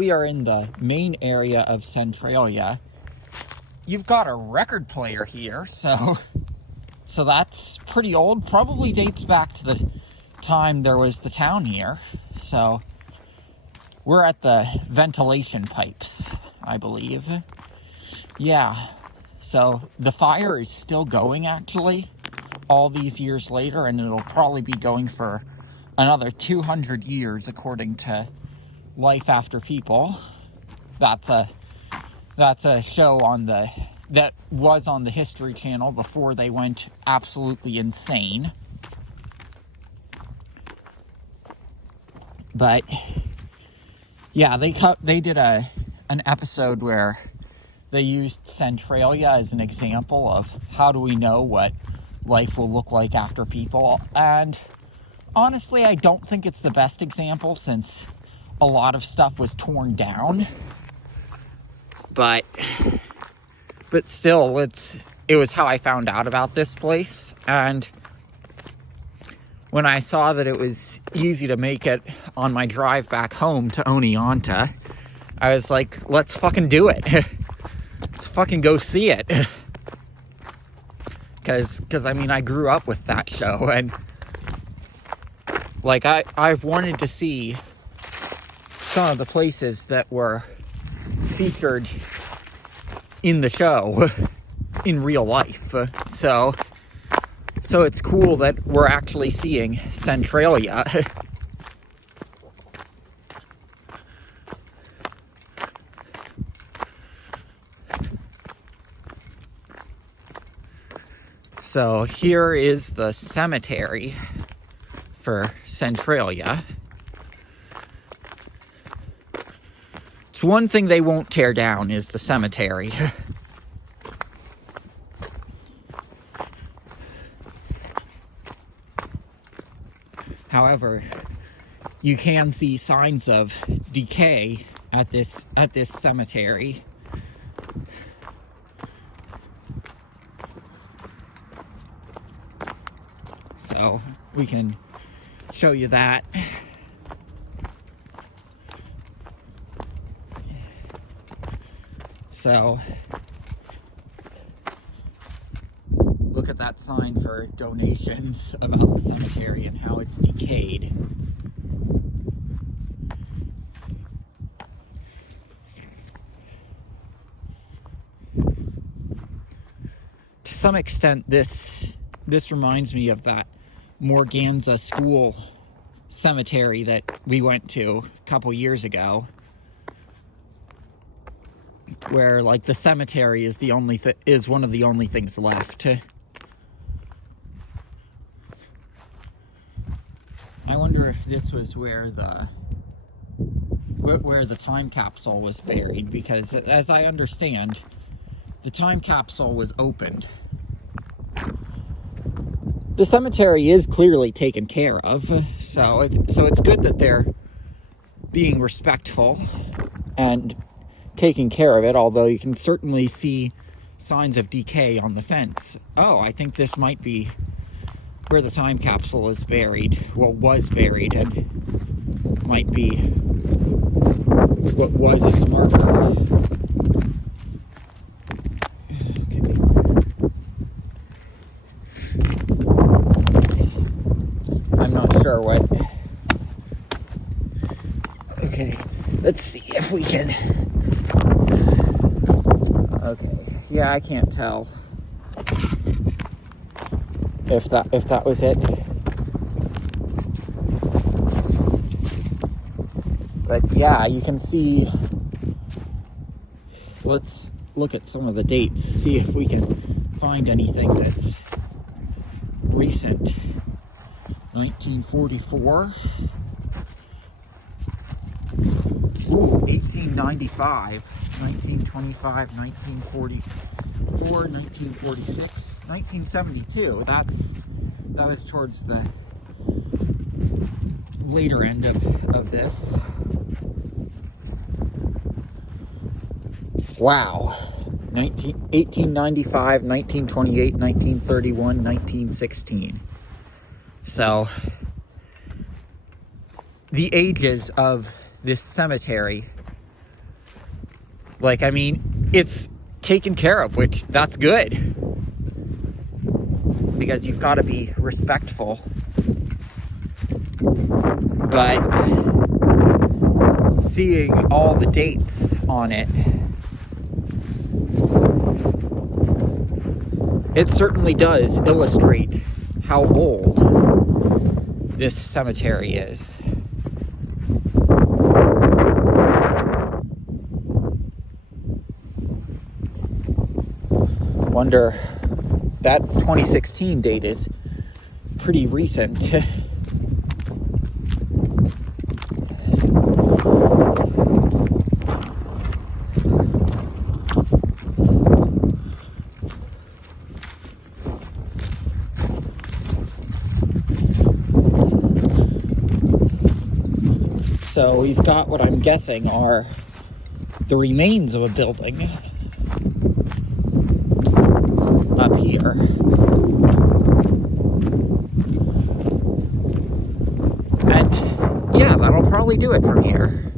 We are in the main area of Centralia. You've got a record player here, so that's pretty old. Probably dates back to the time there was the town here. So we're at the ventilation pipes, I believe. Yeah, so the fire is still going actually all these years later, and it'll probably be going for another 200 years according to Life After People. That's a show that was on the History Channel before they went absolutely insane. But yeah, they did an episode where they used Centralia as an example of how do we know what life will look like after people. And honestly, I don't think it's the best example since a lot of stuff was torn down. But still, it was how I found out about this place. And when I saw that it was easy to make it on my drive back home to Oneonta, I was like, let's fucking do it. Let's fucking go see it. Because I mean, I grew up with that show, and like I've wanted to see some of the places that were featured in the show in real life. So it's cool that we're actually seeing Centralia. So here is the cemetery for Centralia. It's one thing they won't tear down is the cemetery. However, you can see signs of decay at this cemetery. So we can show you that. So look at that sign for donations about the cemetery and how it's decayed. To some extent, this reminds me of that Morganza School cemetery that we went to a couple years ago, where like the cemetery is is one of the only things left. I wonder if this was where the time capsule was buried, because as I understand, the time capsule was opened. The cemetery is clearly taken care of, so it's good that they're being respectful and taking care of it, although you can certainly see signs of decay on the fence. Oh, I think this might be where the time capsule is buried, well, was buried, and might be what was its marker. I'm not sure what. Okay, let's see if we can. Okay, yeah, I can't tell if that was it. But yeah, you can see. Let's look at some of the dates, see if we can find anything that's recent. 1944. Ooh, 1895, 1925, 1944, 1946, 1972. That was towards the later end of this. Wow. 1895, 1928, 1931, 1916. So, the ages of this cemetery Like, I mean, it's taken care of, which that's good. Because you've got to be respectful. But seeing all the dates on it, it certainly does illustrate how old this cemetery is. Wonder, that 2016 date is pretty recent. So we've got what I'm guessing are the remains of a building up here. And yeah, that'll probably do it from here.